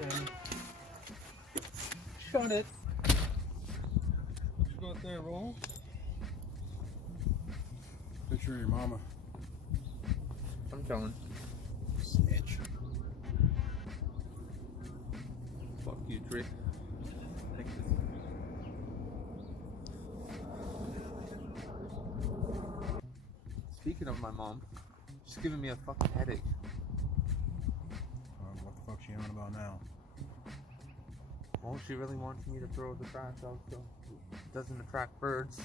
and shut it. What you got there, Roll? Picture of your mama. I'm telling. Snitch. Fuck you, Drake. Take this. Speaking of my mom, she's giving me a fucking headache. What the fuck's she on about now? Well, she really wants me to throw the trash out so it doesn't attract birds.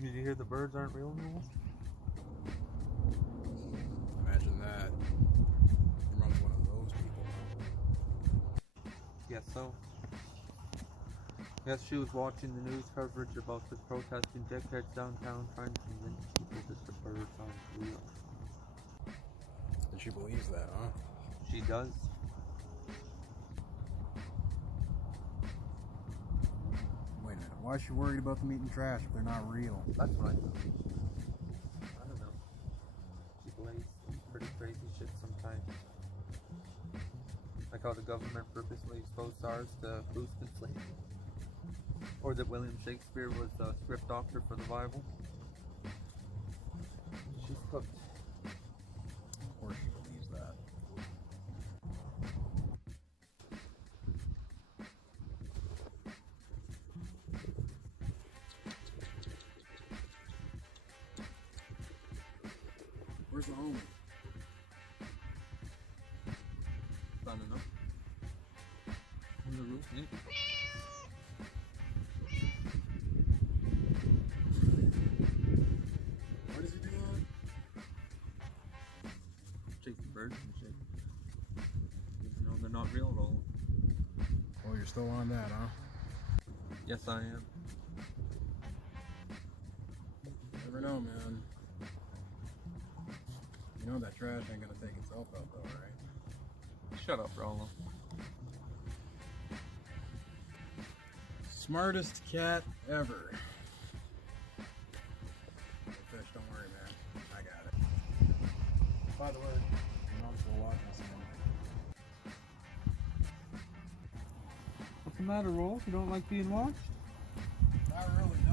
Did you hear the birds aren't real anymore? Imagine that. Your mom's one of those people. Yes, so. Yes, she was watching the news coverage about the protesting dickheads downtown trying to convince people that the birds aren't real. And she believes that, huh? She does. Wait a minute. Why is she worried about them eating trash if they're not real? That's what I thought. I don't know. She believes some pretty crazy shit sometimes. Like how the government purposely exposed SARS to boost inflation. Or that William Shakespeare was the script doctor for the Bible. She's cooked. Of course she believes that. Where's the homie? I don't know. On the roof, maybe. Why does he do that? Chase the birds and shit. Even though they're not real at all. Oh, you're still on that, huh? Yes, I am. Never know, man. You know that trash ain't gonna take itself out, though, right? Shut up, Rollo. Smartest cat ever. Hey, Fish, don't worry, man. I got it. By the way, your mom's still watching us again. What's the matter, Roll? You don't like being watched? Not really, no.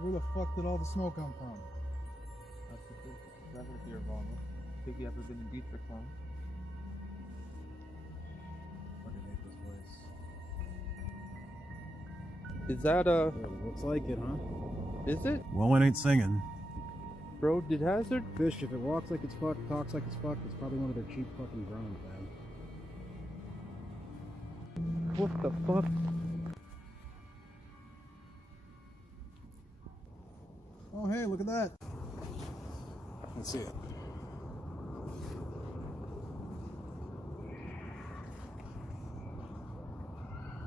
Where the fuck did all the smoke come from? That's the big weather here, Ronald. Have you ever been in Dietrich Long? Fucking hate this place. Is that Looks like it, huh? is it? Well, it ain't singing. Bro, did Hazard? Fish, if it walks like it's fucked, talks like it's fucked, it's probably one of their cheap fucking drones, man. What the fuck? Oh, hey, look at that. Let's see it.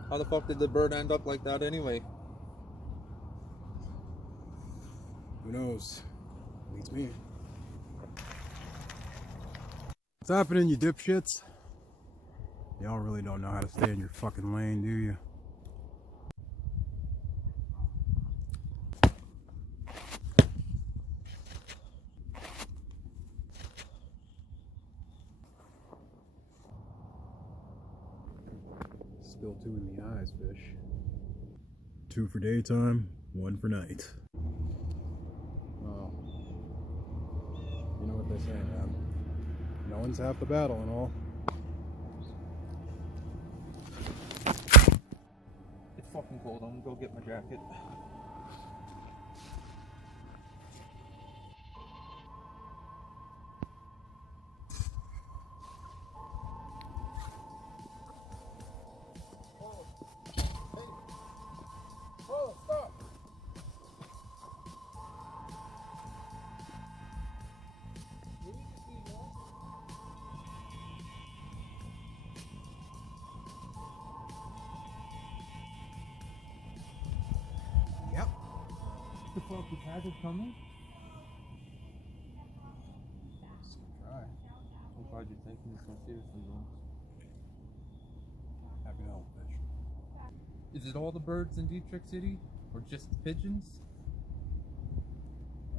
How the fuck did the bird end up like that anyway? Who knows? Beats me. What's happening, you dipshits? Y'all really don't know how to stay in your fucking lane, do you? Still 2 in the eyes, fish. 2 for daytime, 1 for night. Well, you know what they say, man. No one's half the battle and all. It's fucking cold. I'm gonna go get my jacket. Oh, stop! Yep. The fuck is Hazard coming? Try. I'm glad you're taking this so seriously, bro. Happy to help, fish. Is it all the birds in Dietrich City, or just the pigeons?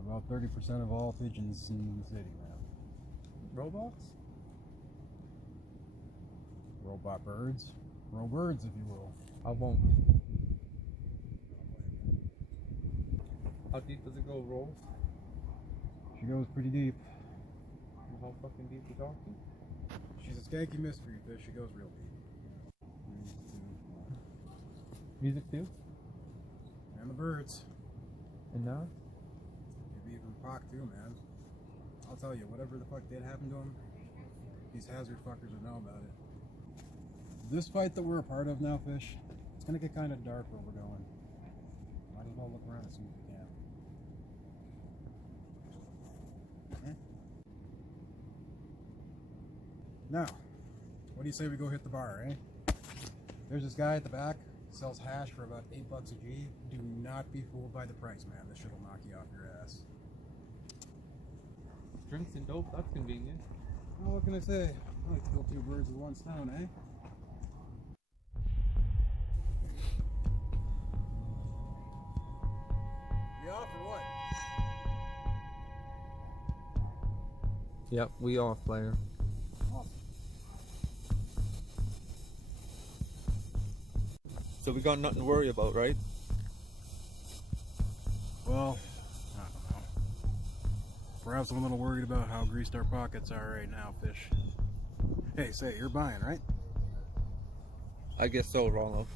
About 30% of all pigeons in the city, man. Robots? Robot birds. Birds, if you will. I won't. How deep does it go, Rolls? She goes pretty deep. How fucking deep we talking? She's a skanky mystery fish. She goes real deep. Music too? And the birds. And now? Maybe even Pac too, man. I'll tell you, whatever the fuck did happen to him, these Hazard fuckers would know about it. This fight that we're a part of now, fish, it's gonna get kind of dark where we're going. Might as well look around and see if we can. Now, what do you say we go hit the bar, eh? There's this guy at the back, sells hash for about $8 a G. Do not be fooled by the price, man. This shit'll knock you off your ass. Drinks and dope, that's convenient. Well, what can I say? I like to kill 2 birds with 1 stone, eh? We off or what? Yep, we off, player. Awesome. So we got nothing to worry about, right? Well, I don't know. Perhaps I'm a little worried about how greased our pockets are right now, fish. Hey, say, you're buying, right? I guess so, Rollo.